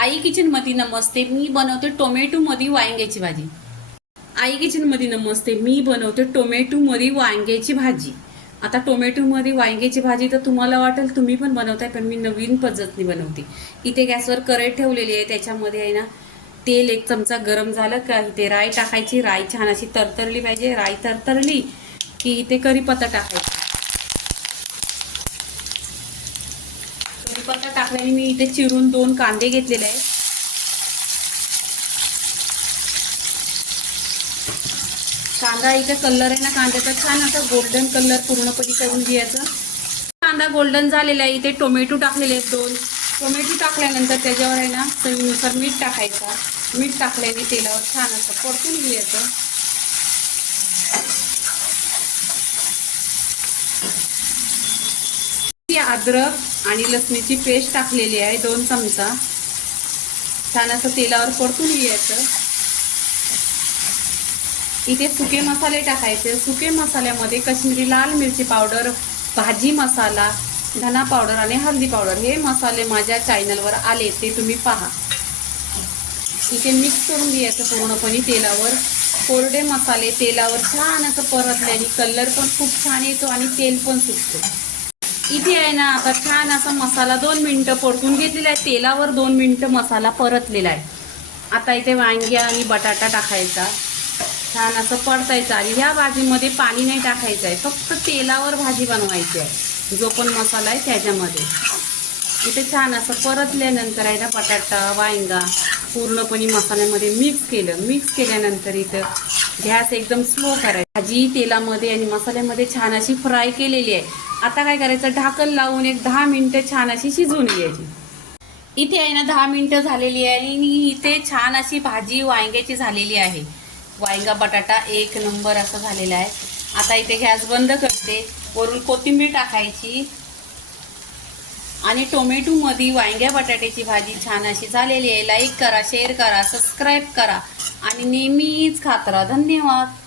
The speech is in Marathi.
आई किचन मध्ये नमस्ते. मी बनवते टोमॅटो मध्ये वांग्याची भाजी. आई किचन मध्ये नमस्ते. मी बनवते टोमॅटो मध्ये वांग्याची भाजी. आता टोमॅटो मध्ये वांग्याची भाजी तर तुम्हाला वाटेल तुम्ही पण बनवताय, पण मी नवीन पद्धतीने बनवते. इथे गॅसवर कढई ठेवलेली आहे, त्याच्यामध्ये आहे ना तेल 1 चमचा गरम झालं का इथे राई टाकायची. राई छान अशी तरतरली पाहिजे. राई तरतरली की इथे कढीपत्ता टाकायचा. कढीपत्ता टाकल्याने मी इथे चिरून 2 कांदे घेतलेले आहेत. कांदा इथे कलर आहे ना कांद्याचा छान असा गोल्डन कलर पूर्णपणे करून घ्यायचा. कांदा गोल्डन झालेला आहे. इथे टोमॅटो टाकलेले आहेत 2. टोमॅटो टाकल्यानंतर त्याच्यावर आहे ना चवीनुसार मीठ टाकायचं. मीठ टाकल्याने तेलावर छान असं परतून घ्यायचं. अद्रक आणि लसणीची पेस्ट टाकलेली आहे 2 चमचा. छान असं तेलावर परतून घ्यायचं. इथे सुके मसाले टाकायचे. सुके मसाल्यामध्ये काश्मीरी लाल मिरची पावडर, भाजी मसाला, धना पावडर आणि हळदी पावडर हे मसाले माझ्या चॅनलवर आले, ते तुम्ही पहा. इथे मिक्स करून घ्यायचं पूर्णपणे तेलावर. कोरडे मसाले तेलावर छान असं परतल्याने कलर पण खूप छान येतो आणि तेल पण सुटतो. इथे आहे ना आता छान असा मसाला 2 मिनिटं परतून घेतलेला आहे. तेलावर 2 मिनिटं मसाला परतलेला आहे. आता इथे वांगी आणि बटाटा टाकायचा. छान असं परतायचं आणि ह्या भाजीमध्ये पाणी नाही टाकायचं आहे, फक्त तेलावर भाजी बनवायची आहे. जो पण मसाला आहे त्याच्यामध्ये इथे छान असं परतल्यानंतर आहे ना बटाटा वांगा पूर्णपणे मसाल्यामध्ये मिक्स केलं. मिक्स केल्यानंतर इथं गॅस एकदम स्लो करायचा. भाजी तेलामध्ये आणि मसाल्यामध्ये छान अशी फ्राय केलेली आहे. आता काय करायचं, ढाकण लावून 10 मिनिटं छान अशी शिजवून घ्यायची. इथे आहे ना 10 मिनिटं झालेली आहे आणि इथे छान अशी भाजी वांग्याची झालेली आहे. वांगा बटाटा 1 नंबर असं झालेला आहे. आता इथे गॅस बंद करते. वरून कोथिंबीर टाकायची आणि टोमॅटो मध्ये वांग्या बटाट्याची भाजी छान अशी झालेली आहे. लाईक करा, शेअर करा, सबस्क्राईब करा आणि नेहमीच खात राहा. धन्यवाद.